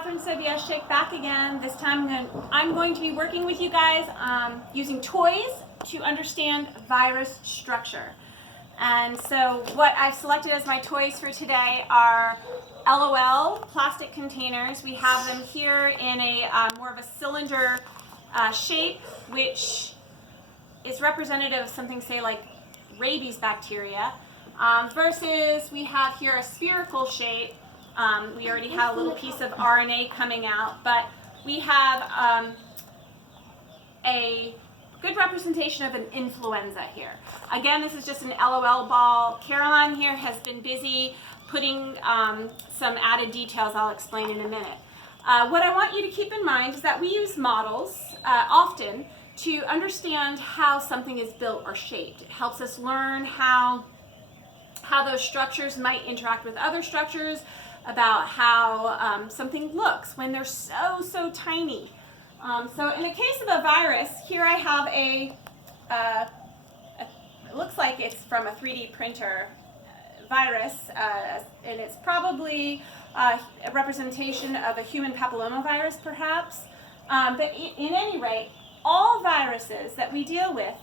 Catherine Sobieschik Shake back again. This time I'm going to be working with you guys using toys to understand virus structure. And so what I've selected as my toys for today are LOL plastic containers. We have them here in a more of a cylinder shape, which is representative of something, say, like rabies bacteria, versus we have here a spherical shape. We already have a little piece of RNA coming out, but we have a good representation of an influenza here. Again, this is just an LOL ball. Caroline here has been busy putting some added details I'll explain in a minute. What I want you to keep in mind is that we use models often to understand how something is built or shaped. It helps us learn how those structures might interact with other structures, about how something looks when they're so tiny. So in the case of a virus, here I have it looks like it's from a 3D printer virus, and it's probably a representation of a human papillomavirus perhaps. But in any rate, all viruses that we deal with,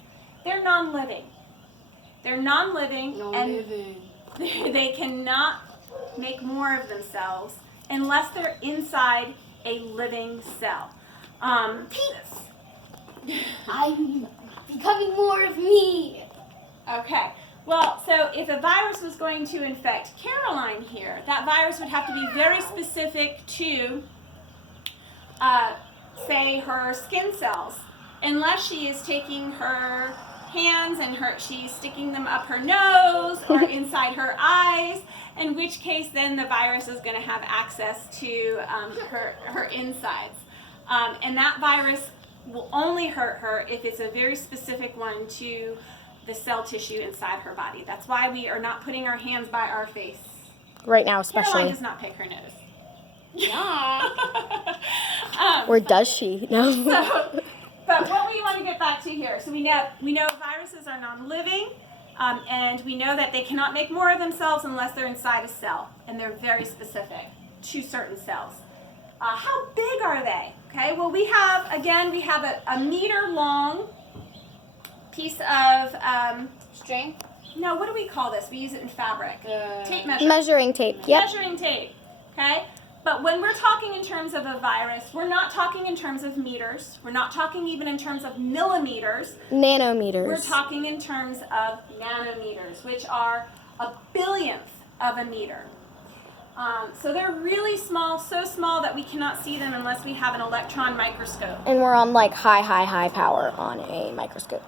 they're non-living. They're non-living, and they cannot make more of themselves unless they're inside a living cell. I'm becoming more of me. Okay. Well, so if a virus was going to infect Caroline here, that virus would have to be very specific to, say, her skin cells, unless she is taking her hands and she's sticking them up her nose or inside her eyes, in which case then the virus is going to have access to her insides. And that virus will only hurt her if it's a very specific one to the cell tissue inside her body. That's why we are not putting our hands by our face. Right now, especially. Caroline does not pick her nose. Yeah. Or does she? No. But what we want to get back to here, so we know viruses are non-living, and we know that they cannot make more of themselves unless they're inside a cell, and they're very specific to certain cells. How big are they? Okay, well we have a meter long piece of String? no, what do we call this? We use it in fabric. Tape measure. Measuring tape. Yep. Measuring tape. Okay. But when we're talking in terms of a virus, we're not talking in terms of meters. We're not talking even in terms of millimeters. Nanometers. We're talking in terms of nanometers, which are a billionth of a meter. So they're really small, so small that we cannot see them unless we have an electron microscope. And we're on like high power on a microscope,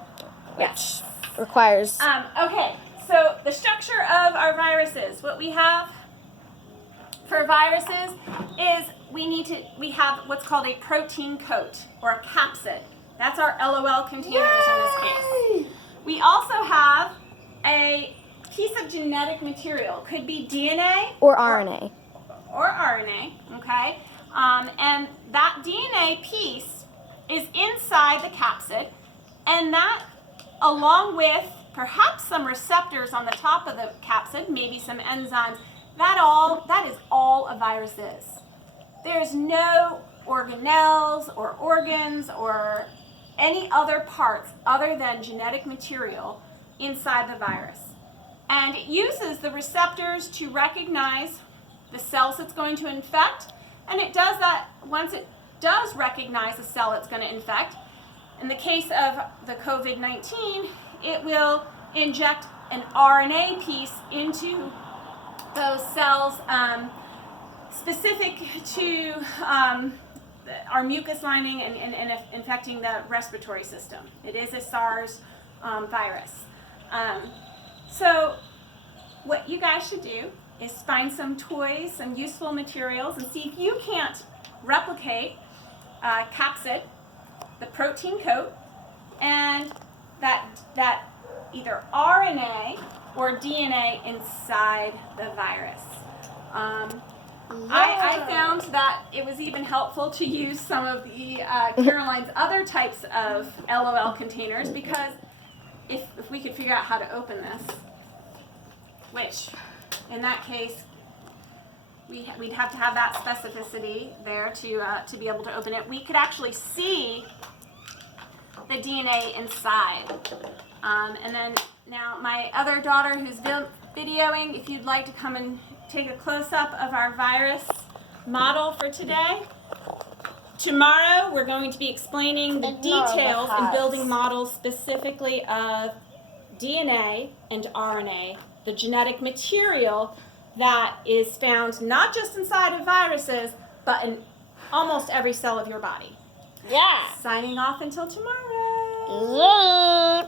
which requires. Okay, so the structure of our viruses, what we have for viruses is we have what's called a protein coat or a capsid. That's our LOL containers in this case. We also have a piece of genetic material. Could be DNA Or RNA. or RNA, okay? And that DNA piece is inside the capsid, and that, along with perhaps some receptors on the top of the capsid, maybe some enzymes, that is all a virus is. There's no organelles or organs or any other parts other than genetic material inside the virus. And it uses the receptors to recognize the cells it's going to infect, and it does that once it does recognize the cell it's going to infect. In the case of the COVID-19, it will inject an RNA piece into those cells specific to our mucus lining and infecting the respiratory system. It is a SARS virus. So what you guys should do is find some toys, some useful materials, and see if you can't replicate capsid, the protein coat, and that either RNA or DNA inside the virus. I found that it was even helpful to use some of the Caroline's other types of LOL containers, because if we could figure out how to open this, which in that case we'd have to have that specificity there to be able to open it. We could actually see the DNA inside. And then now my other daughter who's videoing, if you'd like to come and take a close-up of our virus model for today. Tomorrow we're going to be explaining the details and building models specifically of DNA and RNA, the genetic material that is found not just inside of viruses, but in almost every cell of your body. Yeah. Signing off until tomorrow. Yeah.